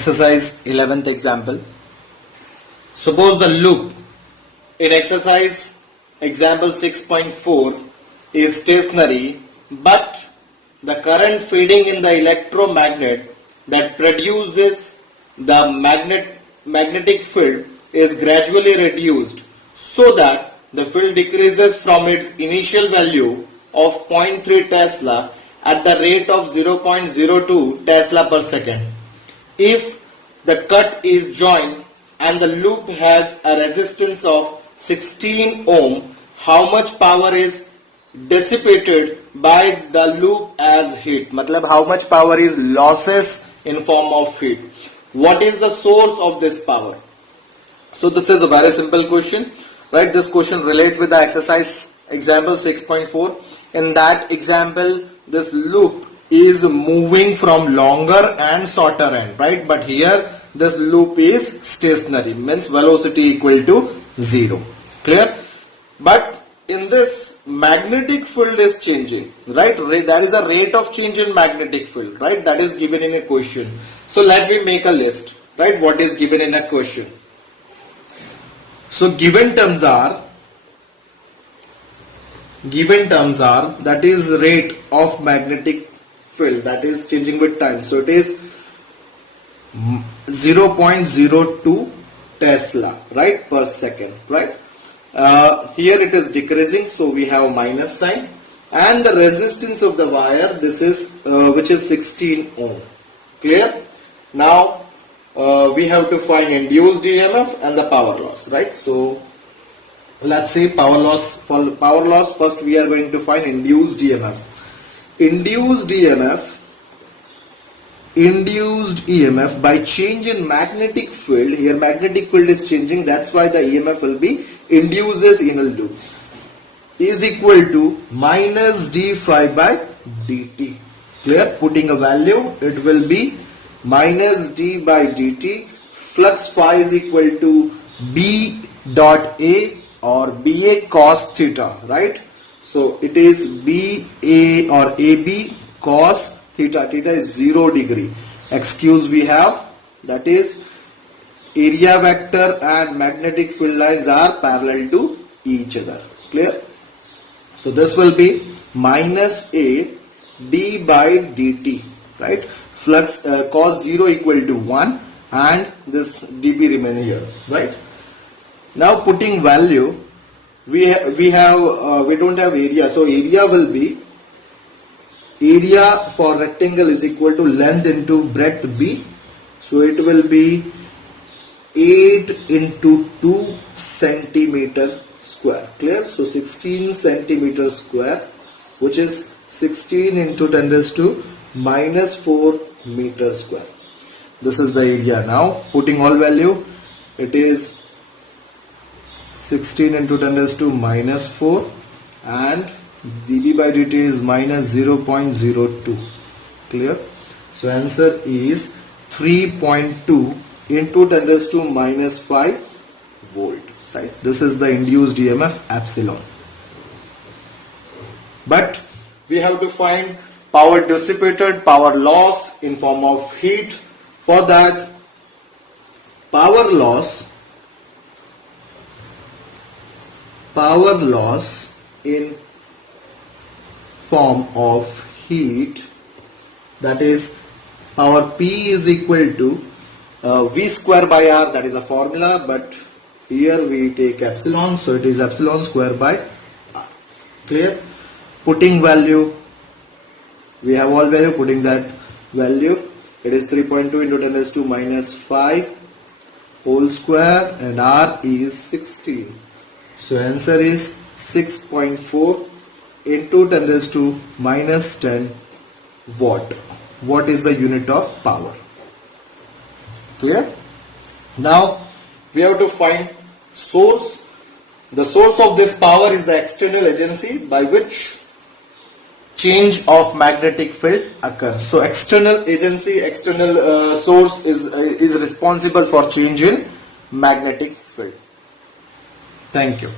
exercise 11th example. Suppose the loop in exercise example 6.4 is stationary, but the current feeding in the electromagnet that produces the magnetic field is gradually reduced so that the field decreases from its initial value of 0.3 Tesla at the rate of 0.02 Tesla per second. If the cut is joined and the loop has a resistance of 16 ohm, how much power is dissipated by the loop as heat? मतलब how much power is losses in form of heat? What is the source of this power? So this is a very simple question, right? This question relates with the exercise example 6.4. In that example, this loop is moving from longer and shorter end, right? But here this loop is stationary, means velocity equal to 0. Clear? But in this, magnetic field is changing, right? There is a rate of change in magnetic field, right? That is given in a question. So let me make a list, right? What is given in a question? So given terms are that is rate of magnetic field that is changing with time. So it is 0.02 Tesla, right, per second, right? Here it is decreasing, so we have minus sign, and the resistance of the wire, this is which is 16 ohm. Clear? Now we have to find induced EMF and the power loss, right? So let's say power loss. For power loss, first we are going to find induced EMF. Induced EMF by change in magnetic field. Here magnetic field is changing, that's why the EMF will be induces in a loop, is equal to minus d phi by dt. Clear? Putting a value, it will be minus d by dt. Flux phi is equal to b dot a or ba cos theta, right? So it is ba or ab cos theta. Theta is 0 degree. Excuse we have, that is area vector and magnetic field lines are parallel to each other. Clear? So this will be minus a d by dt, right? Flux cos 0 equal to 1 and this dB remain here, right? Now putting value, we don't have area, so area will be, area for rectangle is equal to length into breadth b, so it will be 8 into 2 centimeter square. Clear? So 16 centimeter square, which is 16 into 10 raised to minus 4 meter square. This is the area. Now putting all value, it is 16 into 10 raised to minus 4 and dB by dt is minus 0.02. Clear? So answer is 3.2 into 10 raised to minus 5 volt, right? This is the induced EMF epsilon. But we have to find power dissipated, power loss in form of heat. For that, power loss in form of heat, that is power P is equal to V square by R, that is a formula, but here we take epsilon, so it is epsilon square by R. Clear? Putting value, we have all value, putting that value, it is 3.2 into 10 raised to minus 5 whole square and R is 16. So answer is 6.4 into 10 raised to minus 10 watt. What is the unit of power? Clear? Now we have to find source. The source of this power is the external agency by which change of magnetic field occurs. So external agency, external source is responsible for change in magnetic field. Thank you.